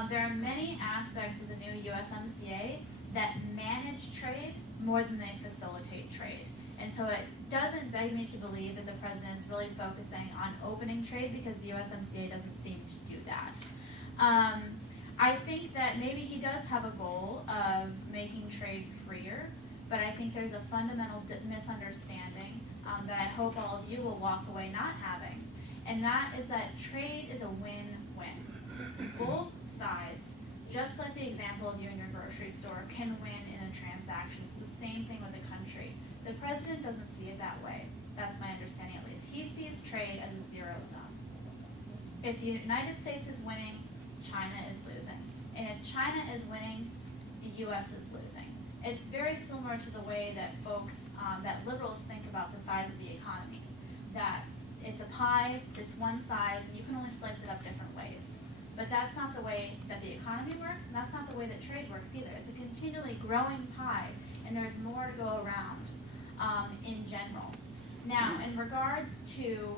there are many aspects of the new USMCA that manage trade more than they facilitate trade. And so it doesn't beg me to believe that the president is really focusing on opening trade, because the USMCA doesn't seem to do that. I think that maybe he does have a goal of making trade freer, but I think there's a fundamental misunderstanding that I hope all of you will walk away not having, and that is that trade is a win-win. Both sides, just like the example of you in your grocery store, can win in a transaction. It's the same thing with the country. The president doesn't see it that way. That's my understanding, at least. He sees trade as a zero sum. If the United States is winning, China is losing. And if China is winning, the U.S. is losing. It's very similar to the way that folks, that liberals think about the size of the economy. That it's a pie, it's one size, and you can only slice it up different ways. But that's not the way that the economy works, and that's not the way that trade works either. It's a continually growing pie, and there's more to go around in general. Now, in regards to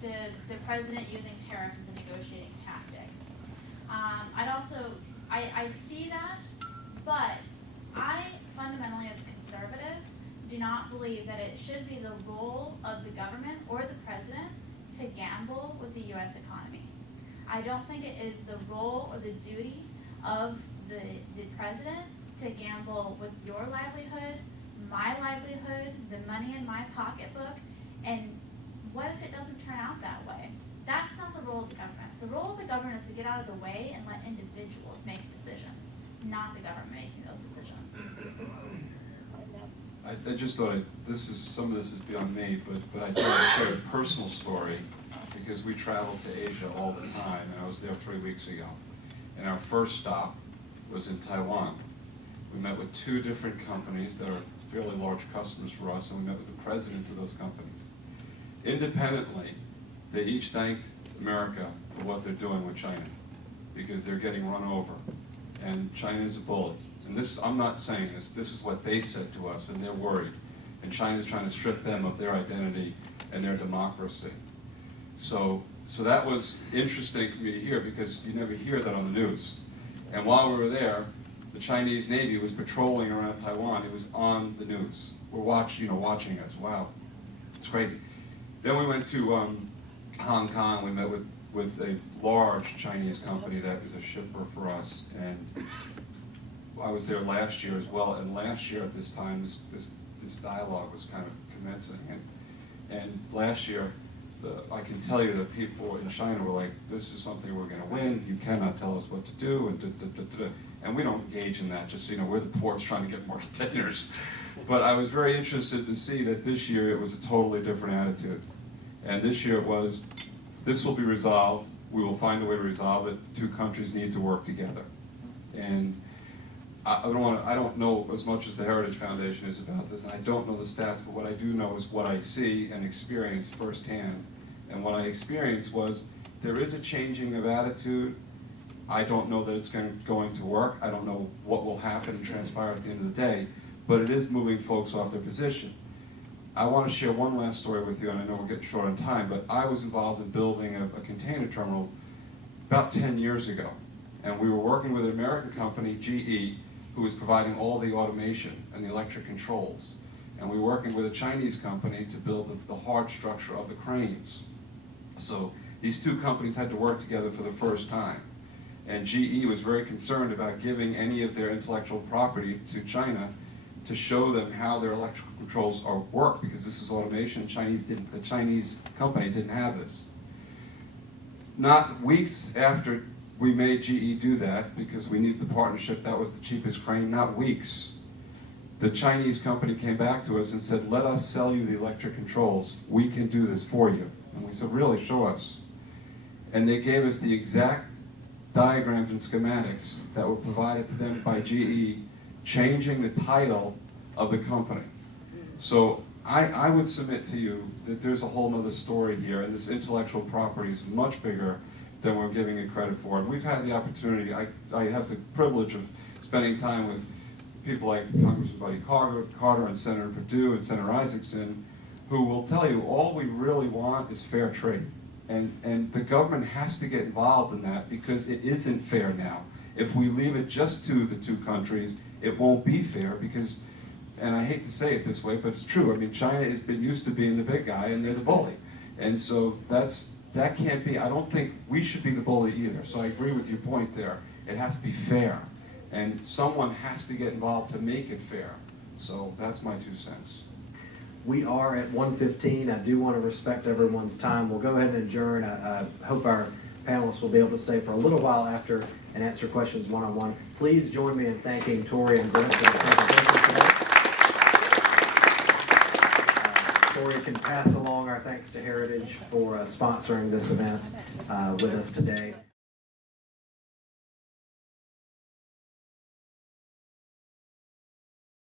the president using tariffs as a negotiating tactic, I see that, but I fundamentally, as a conservative, do not believe that it should be the role of the government or the president to gamble with the U.S. economy. I don't think it is the role or the duty of the president to gamble with your livelihood, my livelihood, the money in my pocketbook, and what if it doesn't turn out that way? That's not the role of the government. The role of the government is to get out of the way and let individuals make decisions, not the government making those decisions. I just thought some of this is beyond me, but I thought I'd share a personal story, because we travel to Asia all the time, and I was there 3 weeks ago. And our first stop was in Taiwan. We met with 2 different companies that are fairly large customers for us, and we met with the presidents of those companies. Independently, they each thanked America for what they're doing with China, because they're getting run over. and China is a bully. And this, I'm not saying this, this is what they said to us, and they're worried. And China's trying to strip them of their identity and their democracy. So that was interesting for me to hear, because you never hear that on the news. And while we were there, the Chinese Navy was patrolling around Taiwan. It was on the news. We're watching us. Wow, it's crazy. Then we went to Hong Kong. We met with a large Chinese company that is a shipper for us, and I was there last year as well. And last year at this time, this dialogue was kind of commencing. And last year, I can tell you that people in China were like, "This is something we're going to win. You cannot tell us what to do." And we don't engage in that. Just, we're the ports trying to get more containers. But I was very interested to see that this year it was a totally different attitude. And this year it was, this will be resolved. We will find a way to resolve it. The two countries need to work together. And I don't know as much as the Heritage Foundation is about this, and I don't know the stats, but what I do know is what I see and experience firsthand. And what I experienced was, there is a changing of attitude. I don't know that it's going to work. I don't know what will happen and transpire at the end of the day, but it is moving folks off their position. I want to share one last story with you, and I know we're getting short on time, but I was involved in building a container terminal about 10 years ago. And we were working with an American company, GE, who was providing all the automation and the electric controls. And we were working with a Chinese company to build the hard structure of the cranes. So these two companies had to work together for the first time. And GE was very concerned about giving any of their intellectual property to China to show them how their electrical controls work, because this was automation, and the Chinese company didn't have this. Not weeks after we made GE do that, because we needed the partnership, that was the cheapest crane, not weeks, the Chinese company came back to us and said, "Let us sell you the electric controls. We can do this for you." And we said, "Really, show us." And they gave us the exact diagrams and schematics that were provided to them by GE, changing the title of the company. So I would submit to you that there's a whole other story here, and this intellectual property is much bigger than we're giving it credit for. And we've had the opportunity, I have the privilege of spending time with people like Congressman Buddy Carter and Senator Perdue and Senator Isaacson, who will tell you all we really want is fair trade. And the government has to get involved in that, because it isn't fair now. If we leave it just to the two countries, it won't be fair, because, and I hate to say it this way, but it's true. I mean, China has been used to being the big guy, and they're the bully. And so that can't be, I don't think we should be the bully either. So I agree with your point there. It has to be fair. And someone has to get involved to make it fair. So that's my 2 cents. We are at 1:15. I do want to respect everyone's time. We'll go ahead and adjourn. I hope our panelists will be able to stay for a little while after and answer questions one-on-one. Please join me in thanking Tori and Griff for their presentations today. Tori can pass along our thanks to Heritage for sponsoring this event with us today.